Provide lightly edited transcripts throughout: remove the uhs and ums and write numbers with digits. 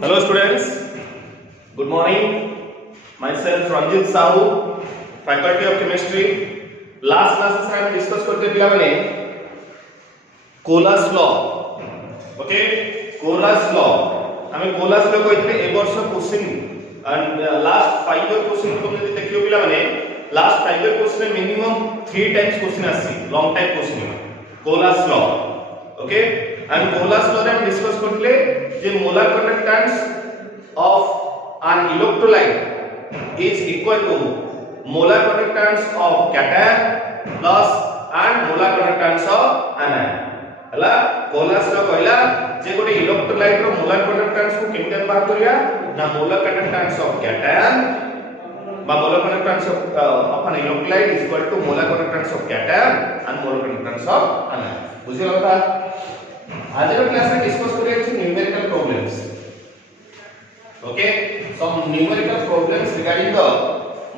Hello students, good morning. Myself Ranjit Sahu, Faculty of Chemistry. Last classes में discuss करते पिला माने Kohlrausch law. Okay, Kohlrausch law. हमें Kohlrausch law को इतने ए वर्ष question and last 5 year question को हमने देखियो पिला माने लास्ट 5 ईयर क्वेश्चन में मिनिमम 3 टाइम्स क्वेश्चन आसी long type question Kohlrausch law. Okay, and Kohlrausch law रे हम डिस्कस करले जे molar conductance of an electrolyte is equal to molar conductance of cation plus and molar conductance of anion. हला कोलास law कहला जे गोटे electrolyte रो molar conductance को केमते बाहर करिया ना मोलर कंडक्टेंस ऑफ cation बा molar conductance of an electrolyte is equal to molar conductance of cation and molar conductance of anion. बुझियो କଥା. आज रो क्लास में डिस्कस करिया छै numerical problems. Okay, some numerical problems regarding the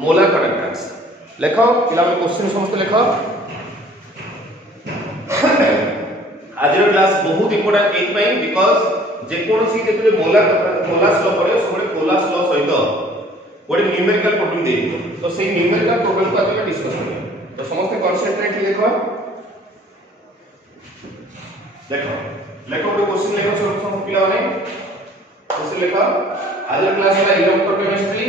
molar conductance. लेखो पिला में question समस्त लेखो. आज रो क्लास बहुत इंपोर्टेंट एत पई बिकॉज़ जे कोनसी जेतले कोलास लॉ परे सोडे कोलास लॉ सहित गोटे न्यूमेरिकल प्रॉब्लम दे तो सेही न्यूमेरिकल प्रॉब्लम को आपण डिस्कस करिया. तो समस्त कंसंट्रेट लेखो. लेखो गोटे क्वेश्चन लेखो समस्त पिला माने क्वेश्चन लेखो. आज क्लास वाला इलेक्ट्रोकेमिस्ट्री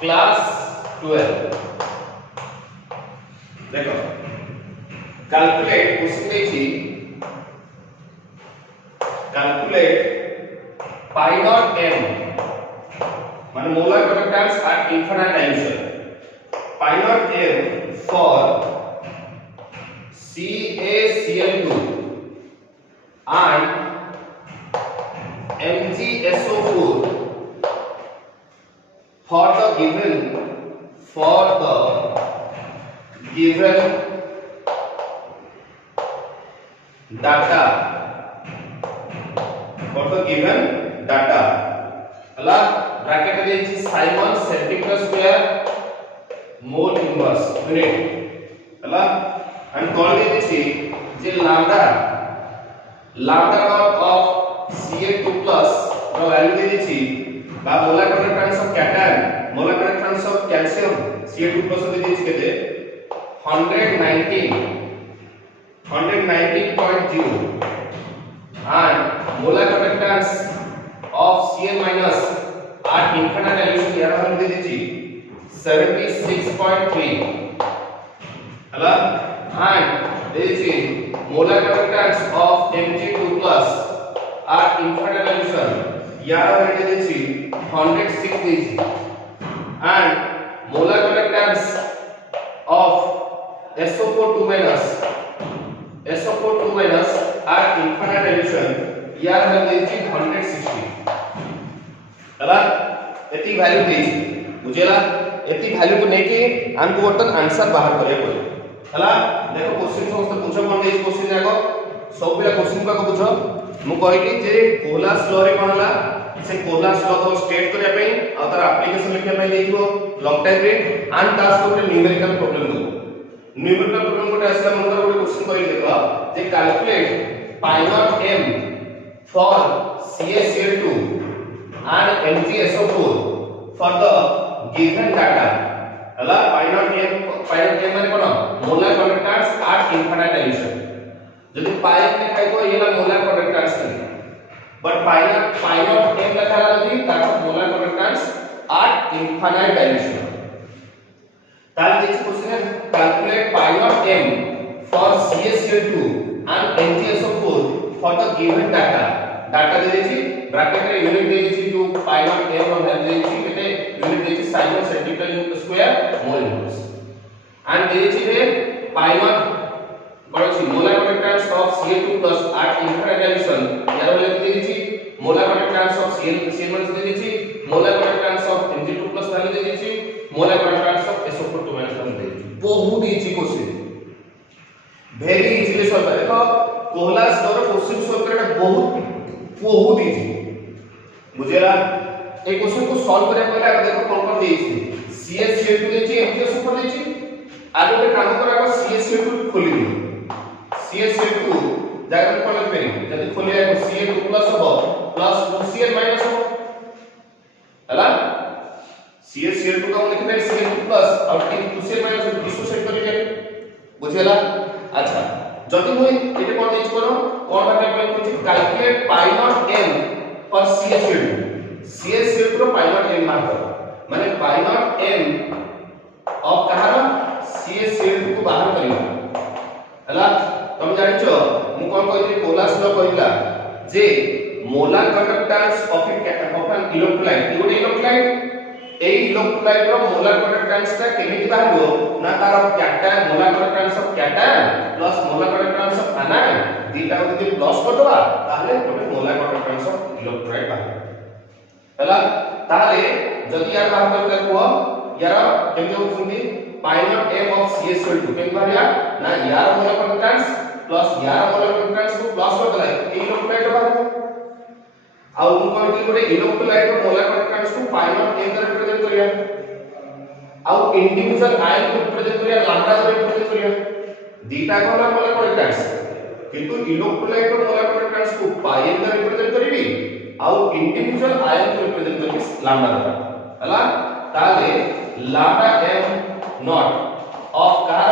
क्लास 12. देखो कैलकुलेट क्वेश्चन देछि कैलकुलेट पाई नॉट m माने molar conductance at infinite dimension. Pi naught m for CaCl2 and MgSO4 for the given data हला ब्रैकेट में देछि siemens centimetre square mole inverse unit हला and call दे छी जे lambda naught of Ca2 plus रो value दे छी बा molar conductance of cation molar conductance of calcium Ca2 plus दे छी केते 119.0 and molar conductance of Cl minus at infinite dilution यार हम दे छी 76.3 हला and there is a molar conductance of Mg2 plus at infinite dilution यार हम दे छी 106 दे छी and molar conductance of SO4 minus at infinite dilution यार हम दे छी 160 हला एती वैल्यू दे छी बुझेला. एती वैल्यू को नेके हमको बर्तन आंसर बाहर करे पड़े हला. देखो क्वेश्चन समस्त पूछो कोन दे क्वेश्चन जाको सब पिला क्वेश्चन को पूछो. मु कहली जे कोलास लॉ रे कोन हला से कोलास लॉ को स्टेट करे पई आ तार एप्लीकेशन लिखे पई देखिबो लॉन्ग टाइम रे एंड टास्क को न्यूमेरिकल प्रॉब्लम दो. न्यूमेरिकल प्रॉब्लम को आसला मन को क्वेश्चन करी देखो जे calculate pi naught m for CaCl2 and MgSO4 for the given data हला पाई नॉट m माने कोन molar conductance at infinite dimension. जदि पाई ने खाइ को येला मोलर कंडक्टेंस नहीं बट पाई नॉट m लिखाला जदि ताको molar conductance at infinite dimension. ताल this question calculate pi naught m for CaCl2 and MgSO4 for the given data दे देछि ब्रैकेट रे यूनिट दे देछि जो पाई नॉट m और दे देछि केते यूनिट दे देछि siemens centimetre square mole inverse and there is a pi naught बड़ा सी molar conductance of Ca2 plus at infinite dilution यार वाले दे दीची मोलर कंडक्टेंस ऑफ Cl दे दीची molar conductance of Mg2 plus value दे दीची molar conductance of SO4 minus value दे दीची. बहुत easy question very easily solve है. देखो कोलास लॉ रो क्वेश्चन सॉल्व करना बहुत इजी बुझेला. ए क्वेश्चन को सॉल्व करे पहले देखो कौन कौन देछि CaCl2 देछि MgSO4 देछि आगे गोटे काम करा CaCl2 खोली दियो CaCl2 जाकर कोन लिख पेरी जदी खोलिया Ca2 प्लस हो प्लस 2Cl माइनस हो हला CaCl2 का लिख पे Ca2 प्लस और 2Cl माइनस डिसोसिएट करिवे बुझेला। अच्छा जदी मुई एटे कोन देछ कोन भाबे पे कुछ calculate pi naught m for CaCl2 रो पाई नॉट m मार्क माने पाई नॉट m ऑफ कहार CaCl2 को बाहर करिवा हला तुम जानिछो मु कोन कहली कोलास लो कहला जे molar conductance of an electrolyte ये इलेक्ट्रोलाइट ए इलेक्ट्रोलाइट रो मोलार कंडक्टेंस ता केमिति बाहरबो ना तार cation molar conductance of cation plus molar conductance of anion दीटा को जदी प्लस करदवा ताहले गोटे मोलार कंडक्टेंस ऑफ इलेक्ट्रोलाइट बाहर हला ताहले जदी यार बाहर करते को यार केमि होउछंती पाई नॉट m ऑफ CaCl2 केमि बाहरिया ना यार मोलार कंडक्टेंस प्लस यार मोलार कंडक्टेंस को प्लस कर दला ए इलेक्ट्रोलाइट बाहर आ उन कोन की गोटे इलेक्ट्रोलाइट रो मोलार कंडक्टेंस को पाई नॉट m द्वारा रिप्रेजेंट करिया आ इंडिविजुअल आयन को रिप्रेजेंट करिया लैम्डा द्वारा रिप्रेजेंट करिया दीटा को ना मोलार कंडक्टेंस किंतु इलेक्ट्रोलाइट रो मोलार कंडक्टेंस को पाई m द्वारा रिप्रेजेंट करिवि आ इंडिविजुअल आयन को रिप्रेजेंट करिवि लैम्डा द्वारा हला ताले lambda m not of car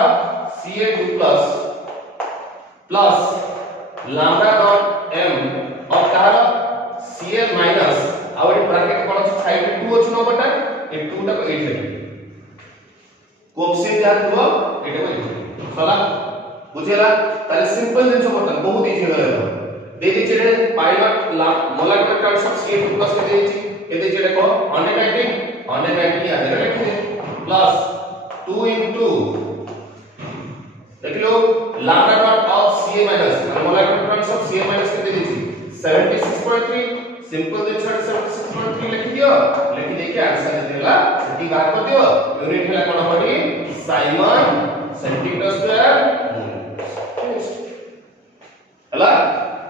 Ca2 plus lambda naught m of car Cl minus out bracket cone side 2 अछि न बटा ए 2 टा को 8 है कोएफिशिएंट याद हो एटा को सला बुझेला ताले सिंपल जिंस बटन बहुत इजी होले दे दिछि रे pi naught molar conductance of Ca2 plus के दिछि के दिछि रे को 190 आगे लिख दे प्लस 2 into देख लो lambda naught of Ca minus molar conductance of Ca minus के दिछि 76.3 सिंपल दिन 76.3 लिख दियो लिख दे के आंसर देला सेठी बात कर दियो यूनिट हला कोन पड़ी साइमन सेंटीमीटर स्क्वायर हला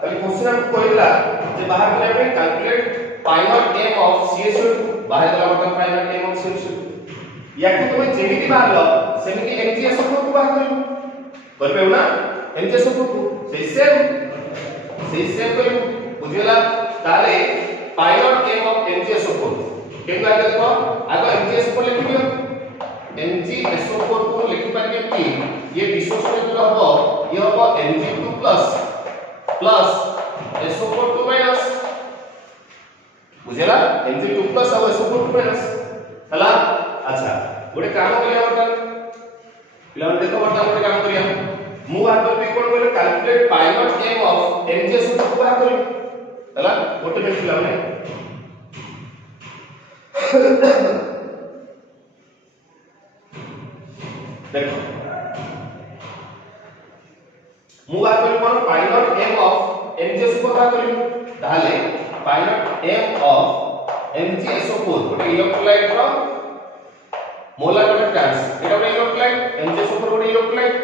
तभी क्वेश्चन हम कोइला जे बाहर करे पे calculate pi naught m of CaCl2 बाहर गला मतलब पाई नॉट m ऑफ CaCl2 या कि तुम जेमिति बाहर लो सेमिति MgSO4 को बाहर करियो करबे ना MgSO4 को सही सेम करियो बुझिला ताले पाई नॉट m ऑफ MgSO4 केन आगे देखो आगे MgSO4 लिख दियो MgSO4 को लिख पाके कि ये डिसोसिएट हो ये हो Mg2 plus SO4 minus बुझिला Mg2 plus और SO4 माइनस हला अच्छा गोटे काम करिया बता पिला देखो बता गोटे काम करिया मु बात पे कोन बोले calculate pi naught m of MgSO4 को बाहर करियो हला गोटे मिनट पिला ने देखो मु बात पे कोन पाई नॉट m ऑफ MgSO4 को बाहर करियो ताले पाई नॉट m ऑफ MgSO4 गोटे इलेक्ट्रोलाइट रो मोलार कंडक्टेंस एटा गोटे इलेक्ट्रोलाइट MgSO4 गोटे इलेक्ट्रोलाइट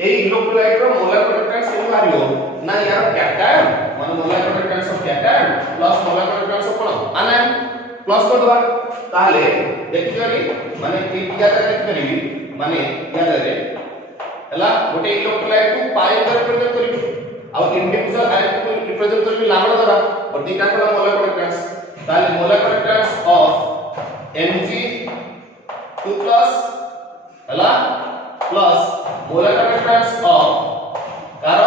ए इलेक्ट्रोलाइट रो मोलार कंडक्टेंस केन मारियो ना यार कैटायन माने molar conductance of cation plus molar conductance of कोन आनायन प्लस कर दवा ताले देखियोनी माने ए दिया देख करिवि माने याद रे हला गोटे इलेक्ट्रोलाइट को पाई द्वारा रिप्रेजेंट करिवि आ इंडिविजुअल आयन को रिप्रेजेंट करिवि लैम्डा द्वारा और दीटा को मोलार कंडक्टेंस ताले molar conductance of Mg2 plus हला प्लस मोलार कंडक्टेंस ऑफ कार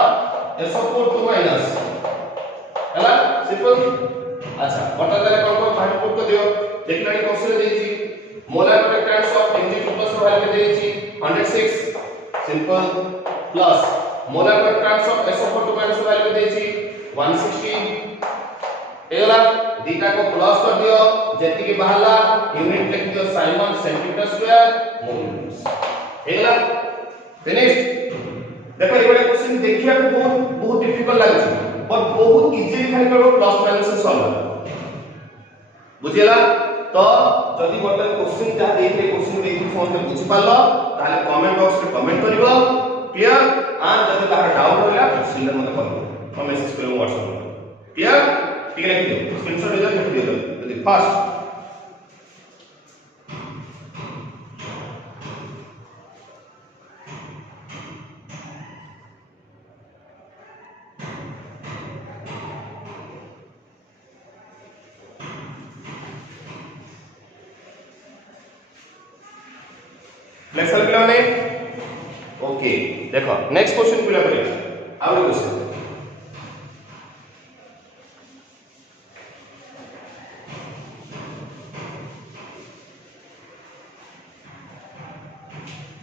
SO4 माइनस हला सिंपल अच्छा बटा देले कोन को फाइंड आउट कर दियो देखला ये क्वेश्चन देछि molar conductance of Mg2 plus रो वैल्यू देछि 106 simple plus molar conductance of SO4 minus रो वैल्यू देछि 160 एला दीटा को प्लस कर दियो जेति के बाहरला यूनिट लिख दियो साइमन सेंटीमीटर स्क्वायर मोल एला फिनिश्ड देखो ये वाला क्वेश्चन देखिया को बहुत डिफिकल्ट लागे और बहुत इजी खाली करो प्लस माइनस से सॉल्व बुझिला तो जदी गोटे क्वेश्चन जा देखे क्वेश्चन देखि फोन पे बुझि पालो ताले कमेंट बॉक्स में कमेंट करिवो क्लियर आ जदी बाहर डाउट होला क्वेश्चन मते कहबो हम मेसेज करू WhatsApp पर क्लियर ठीक है लिख दियो स्क्रीनशॉट ले लिख दियो जदी फर्स्ट फ्लेक्सिबल पिला ने ओके देखो नेक्स्ट क्वेश्चन पिला करिया आउ क्वेश्चन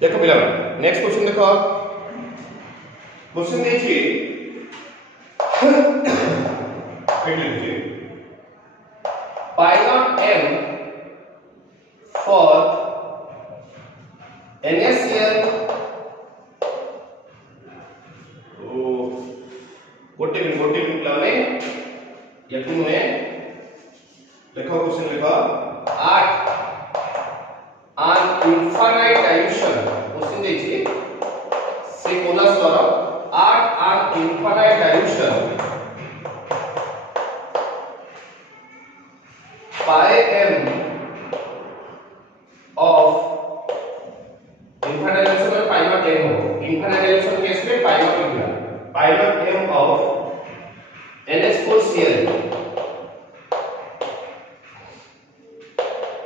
देखो पिला नेक्स्ट क्वेश्चन देखो क्वेश्चन देखिए pi naught m for NaCl गोटे मिनट लाने यकु में लिखो क्वेश्चन लिखो 8 an infinite dilution क्वेश्चन देखिए से कोना स्वर 8 an infinite dilution pi m of infinite dilution में pi naught m हो infinite dilution केस में pi naught लिखा pi naught m of NH4Cl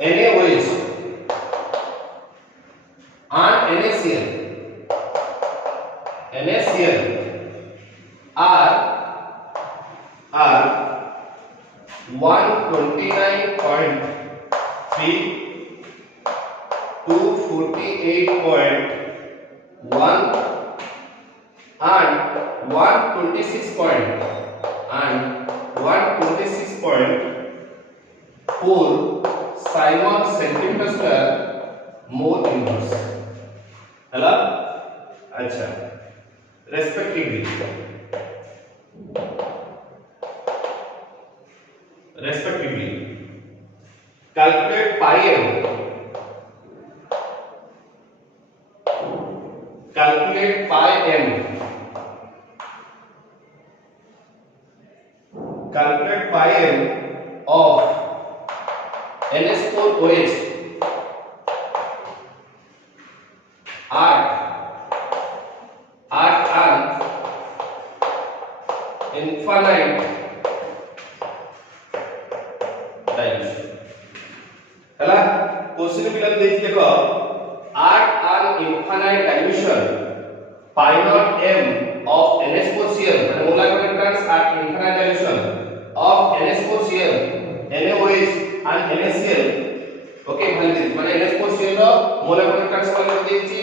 NaOH and NaCl are 129.3 248.1 and 126.4 Simon centimeter square mole inverse हैला अच्छा respectively calculate pi m of NH4OH at an infinite dilution हैला question पिलन देख देखो at an infinite dilution pi naught m of NH4Cl माने molecular electrons at infinite dilution of NH4Cl NaOH and NaCl okay भले माने NH4Cl रो molecular electrons वाले देछि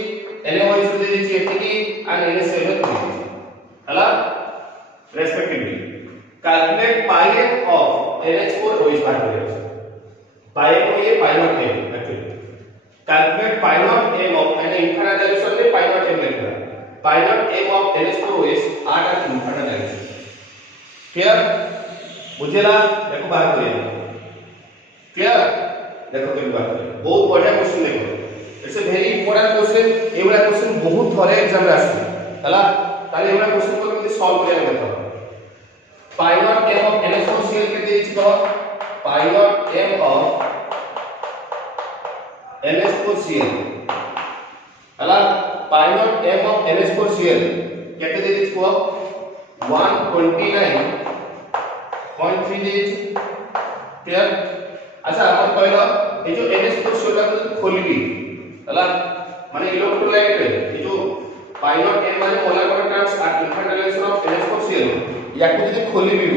NaOH रो देछि एतिकी and NaCl रो देछि हैला respectively calculate pi m of NH4OH बात करियो pi m ये pi naught m actually calculate pi naught m of an infinite dilution में pi naught m लिखा pi naught m of NH4OH at an infinite dilution clear बुझेला देखो बात करिए clear देखो केन बात करिए बहुत बढ़िया क्वेश्चन देखो it's a very important question Yeola question बहुत थरे एग्जाम रे आसी हला ताले एवला क्वेश्चन को केमि सॉल्व करिया देखो pi naught m of NH4Cl के देछि तो pi naught m of NH4Cl हला pi naught m of NH4Cl केते दे देछि को 129.3 देछि क्लियर अच्छा हम कहलो ए जो NH4Cl को खोलबी हला माने इलेक्ट्रोलाइट रे ए जो pi naught m माने molecular terms at infinite dilution of NH4Cl याकू जदी खोलबी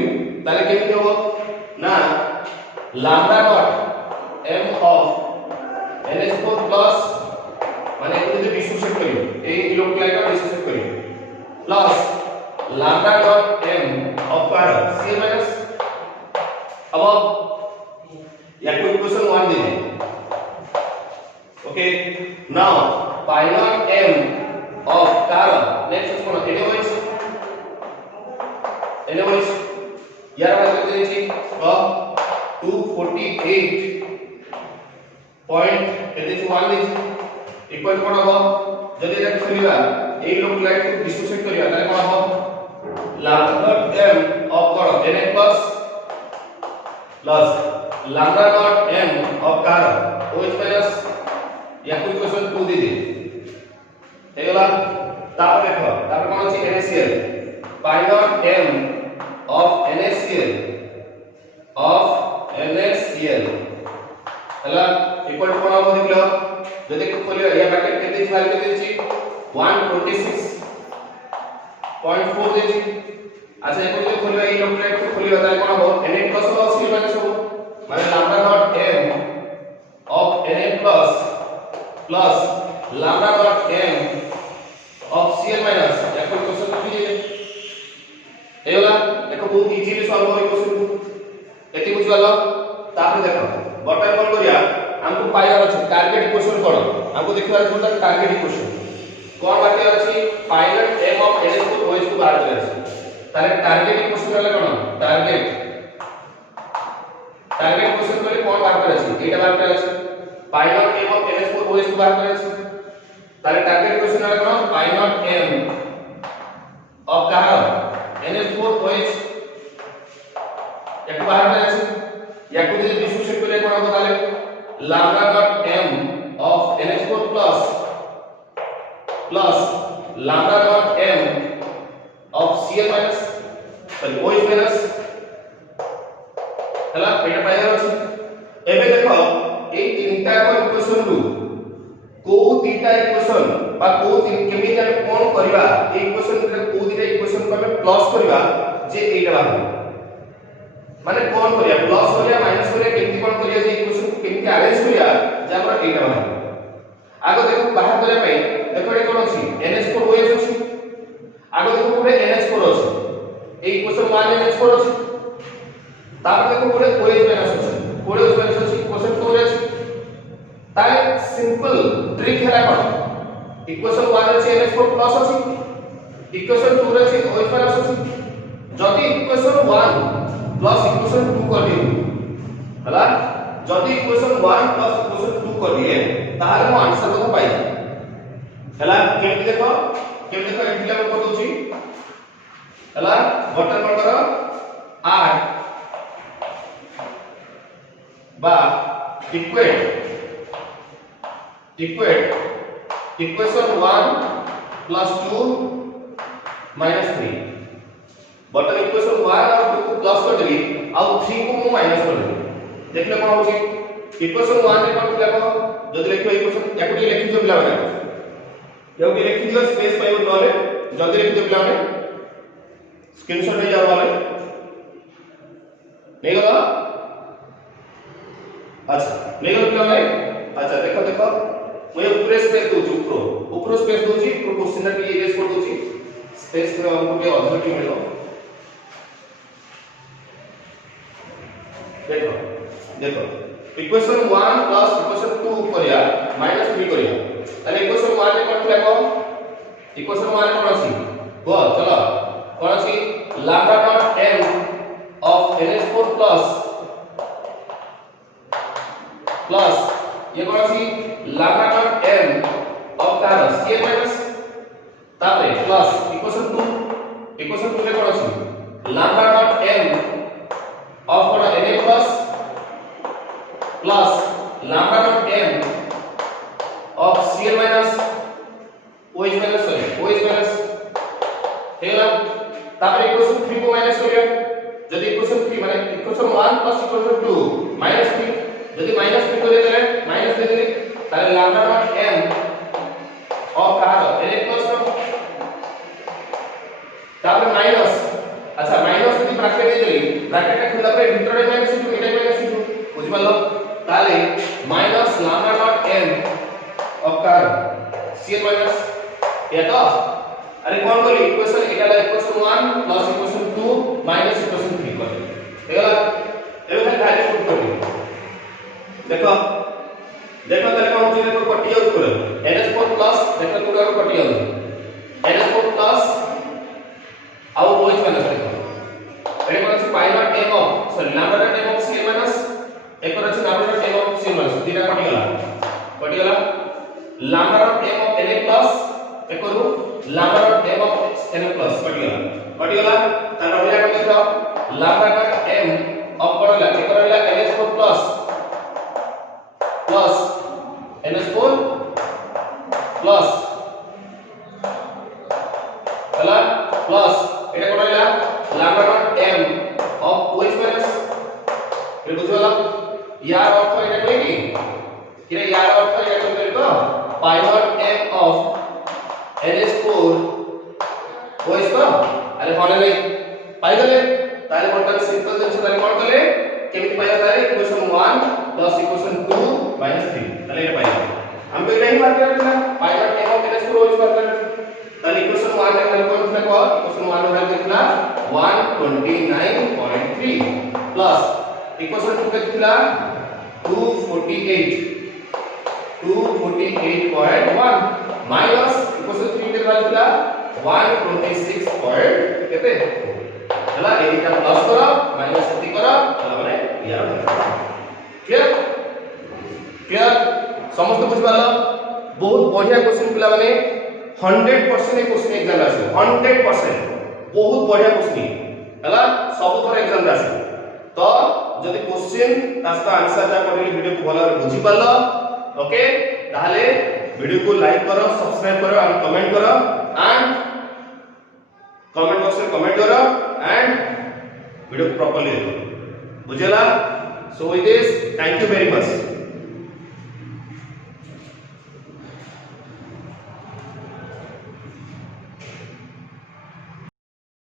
ताले केमि हो ना lambda naught m of NH4 plus माने एको जदी डिसोसिएट करियो ए इलेक्ट्रोलाइट को डिसोसिएट करियो plus lambda naught m of Cl minus अब याकू इक्वेशन 1 दे okay now pi naught m of carbon next कोन NaOH यार बात करते हैं जी 248 पॉइंट एते 1 लिख इक्वल कोन हो जदी एटा खोलिबा ए इलेक्ट्रोलाइट को डिसोसिएट करिया ताले कोन हो lambda m of cone Na plus lambda naught m of carbon OH minus या कोई क्वेश्चन 2 दे दे हेला तापर देखो तापर कोन अछि NaCl pi naught m of NaCl हला इक्वल कोन हो देखलो जदी खोलियो या ब्रैकेट के केते वैल्यू देछि 126.4 देछि। अच्छा एको जे खोलिबा ई इलेक्ट्रोलाइट को खोलिबा ताले कोन हो Na प्लस हो Cl माइनस हो माने lambda dot m of Na plus lambda dot m of Cl minus एको क्वेश्चन बुझिले एला एको बहुत इजीली सॉल्व हो क्वेश्चन को एति बुझिवालो। तापर देखो बटन कोन करिया हमको पाइबार अछि टारगेट इक्वेशन कोन हमको देखिबार छै टारगेट इक्वेशन कोन बाकी अछि पाइलट m ऑफ n को ओएस को बाहर करे अछि तारे टारगेट इक्वेशन वाला कोन टारगेट इक्वेशन करे कोन बाहर करे अछि एटा बाहर करे अछि पाइलट m ऑफ n को ओएस को बाहर करे अछि तारे टारगेट इक्वेशन वाला कोन पाइलट m ऑफ कहा NH4 OH एक बाहर करे अछि या को यदि डिस्ट्रीब्यूशन करे कोन हो ताले lambda dot m of NH4 plus lambda dot m of Cl minus sorry OH minus हला एटा पाइबार अछि। एबे देखो ए तीनटा को इक्वेशन रु को तीनटा इक्वेशन बा को तीन केमिति हम कोन करबा ए इक्वेशन रे को तीनटा इक्वेशन को हम प्लस करबा जे एटा बाहर माने कोन करिया प्लस करिया माइनस करिया केमति कोन करिया जे इक्वेशन को केमति अरेंज करिया जे हमरा एटा बाहर आगो देखो बाहर करिया पई देखो ए कोन अछि NH4 OH अछि आगो देखो पुरे NH4 अछि ए इक्वेशन 1 NH4 अछि तापर देखो पुरे OH माइनस अछि पुरे OH माइनस अछि इक्वेशन 4 अछि ताले सिंपल ट्रिक हेला कोन इक्वेशन 1 अछि NH4 प्लस अछि इक्वेशन 2 अछि OH माइनस अछि जदि इक्वेशन 1 प्लस इक्वेशन 2 कर दियो हला जदि इक्वेशन 1 प्लस इक्वेशन 2 कर दिए ताहार मो आंसर को पाई हला केमति देखो एठी लेवल कर दोची हला बटन पर करो 8 बा equate equation 1 plus 2 minus 3 button equation 1 और 2 को प्लस कर देबी आ 3 को मु माइनस कर देबी देखले कोन होची इक्वेशन 1 रे कोन लेबो जदी लिखियो इक्वेशन याको टी लिखि दियो पिला माने याको टी लिखि दियो स्पेस पाइबो नले जदी लिखि दियो पिला माने स्क्रीनशॉट ले जाओ वाले नहीं गला अच्छा नहीं गला पिला माने अच्छा देखो मैं ऊपर स्पेस दोची ऊपर स्पेस दोची ऊपर क्वेश्चन टी इरेज कर दोची स्पेस में हमको के अथॉरिटी मिलो देखो इक्वेशन 1 प्लस इक्वेशन 2 करिया माइनस 3 करिया ताले इक्वेशन 1 रे कोन लेबो इक्वेशन 1 रे कोन अछि गो चलो कोन अछि lambda dot m of NH4 plus ये कोन अछि lambda dot m of Cl minus तापरे प्लस इक्वेशन 2 रे कोन अछि लैम्डा डॉट m ऑफ कोन Na plus lambda dot m of Cl minus OH minus हेला तापर इक्वेशन 3 को माइनस करिया जदी इक्वेशन 3 माने इक्वेशन 1 प्लस इक्वेशन 2 माइनस 3 जदी माइनस 3 करे तले माइनस दे देली ताले लैम्डा डॉट m ऑफ कहा Na प्लस तापर माइनस अच्छा माइनस यदि ब्रैकेट दे देली ब्रैकेट का खुला पर भीतर माइनस इनटू एटा माइनस इनटू बुझ पालो ताले minus lambda dot m of car Cl minus ये तो अरे कौन करी इक्वेशन एटा equation 1 plus equation 2 minus equation 3 कर देला एबे खाली वैल्यू पुट कर दियो देखो ताले कौन होची देखो कटी आउट कर NH4 प्लस देखो पूरा को कटी आउट NH4 प्लस आउ OH माइनस देखो एटा कोन अछि pilot m of sorry lambda dot m of Cl minus एक और अछि lambda dot m of Cl minus तीनटा कटी गला lambda dot m of Na plus एक और lambda dot m of Na plus कटी गला ता रहला को देखो लैम्डा डॉट m ऑफ पड़ला एक और रहला NH4 प्लस NH4 प्लस हला प्लस एटा कोन रहला lambda dot m of OH minus ये बुझला यार अर्थ एटा कोइ कि यार अर्थ एटा कोइ तो pi naught m of ns4 होइस तो अरे होने नहीं पाई गले ताले बटन सिंपल जिंस ताले कोन कले केमिति पाइला ताले इक्वेशन 1 प्लस इक्वेशन 2 माइनस 3 ताले ये पाइला हम पे नहीं बात करना pi naught m of ns4 होइस बात करना ताले इक्वेशन 1 में हम कोन लिखना को इक्वेशन 1 में लिखना 129.3 प्लस इक्वेशन 2 के लिखला 248.1 माइनस इक्वेशन 3 के लिखला 126 केते हला एटा प्लस करो माइनस 30 करो हला माने यार क्लियर क्लियर समस्त बुझ पालो बहुत बढ़िया क्वेश्चन पिला माने 100% ए क्वेश्चन एग्जाम आसे 100% बहुत बढ़िया क्वेश्चन हला सब थोर एग्जाम आसे तो जदि क्वेश्चन तास्ता आंसर जा करले वीडियो को भलो बुझी पालो ओके ताले वीडियो को लाइक करो सब्सक्राइब करो और कमेंट करो एंड कमेंट बॉक्स में कमेंट करो एंड वीडियो को प्रॉपर्ली देखो बुझेला so with this thank you very much.